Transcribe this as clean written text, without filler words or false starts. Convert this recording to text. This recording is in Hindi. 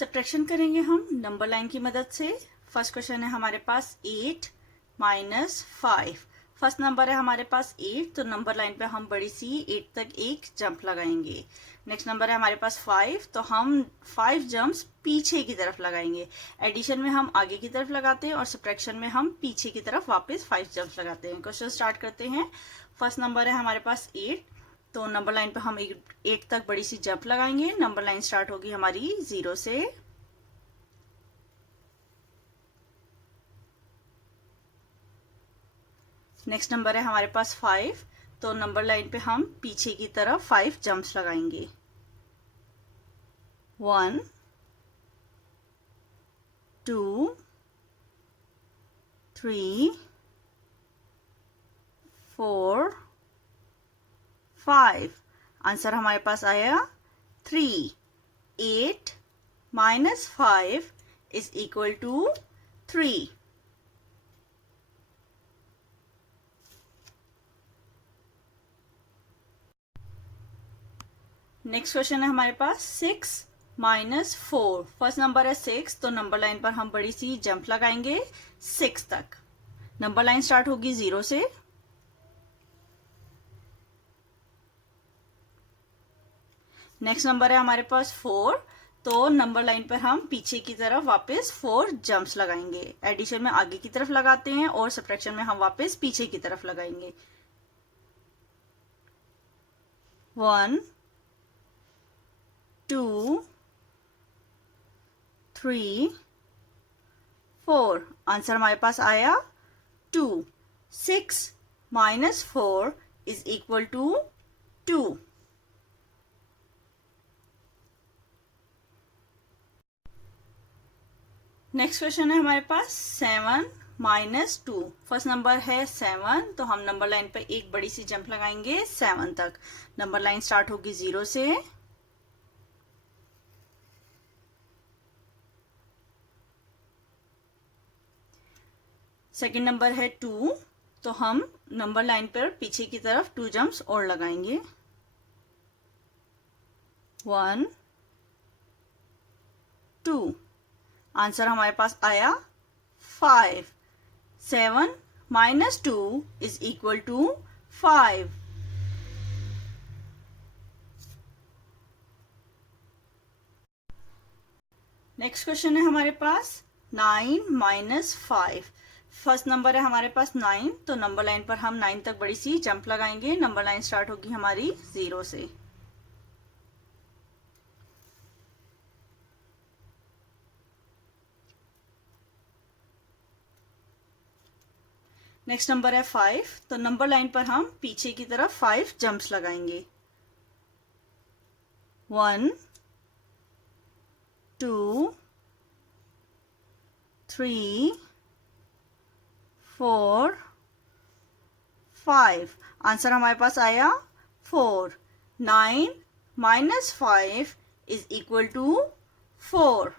सब्ट्रैक्शन करेंगे हम नंबर लाइन की मदद से। फर्स्ट क्वेश्चन है हमारे पास 8 माइनस 5। फर्स्ट नंबर है हमारे पास 8, तो नंबर लाइन पे हम बड़ी सी 8 तक एक जंप लगाएंगे। नेक्स्ट नंबर है हमारे पास 5, तो हम 5 जंप्स पीछे की तरफ लगाएंगे। एडिशन में हम आगे की तरफ लगाते हैं और सब्ट्रैक्शन में हम पीछे की तरफ वापस 5 जंप्स लगाते हैं। क्वेश्चन स्टार्ट करते हैं। फर्स्ट नंबर है हमारे पास 8, तो नंबर लाइन पे हम 8 तक बड़ी सी जंप लगाएंगे। नंबर लाइन स्टार्ट होगी हमारी 0 से। नेक्स्ट नंबर है हमारे पास 5, तो नंबर लाइन पे हम पीछे की तरफ 5 जंप्स लगाएंगे। 1 2 3 4 5। आंसर हमारे पास आया 3। 8 minus 5 is equal to 3। Next question है हमारे पास 6 माइनस 4। फर्स्ट नंबर है 6, तो नंबर लाइन पर हम बड़ी सी जंप लगाएंगे 6 तक। नंबर लाइन स्टार्ट होगी 0 से। नेक्स्ट नंबर है हमारे पास 4, तो नंबर लाइन पर हम पीछे की तरफ वापस 4 जंप्स लगाएंगे। एडिशन में आगे की तरफ लगाते हैं और सब्ट्रैक्शन में हम वापस पीछे की तरफ लगाएंगे। 1 2 3 4। आंसर हमारे पास आया 2। 6 minus 4 is equal to 2। Next question है हमारे पास 7 माइनस 2। फर्स्ट नंबर है 7, तो हम नंबर लाइन पर एक बड़ी सी जंप लगाएंगे 7 तक। नंबर लाइन स्टार्ट होगी 0 से। सेकेंड नंबर है 2, तो हम नंबर लाइन पर पीछे की तरफ 2 जंप्स और लगाएंगे। 1 2। आंसर हमारे पास आया 5। 7 minus 2 is equal to 5। Next question है हमारे पास 9 माइनस 5। फर्स्ट नंबर है हमारे पास 9, तो नंबर लाइन पर हम 9 तक बड़ी सी जंप लगाएंगे। नंबर लाइन स्टार्ट होगी हमारी 0 से। नेक्स्ट नंबर है 5, तो नंबर लाइन पर हम पीछे की तरफ 5 जंप्स लगाएंगे। 1 2 3 4 5। आंसर हमारे पास आया 4। 9 माइनस 5 इज इक्वल टू 4।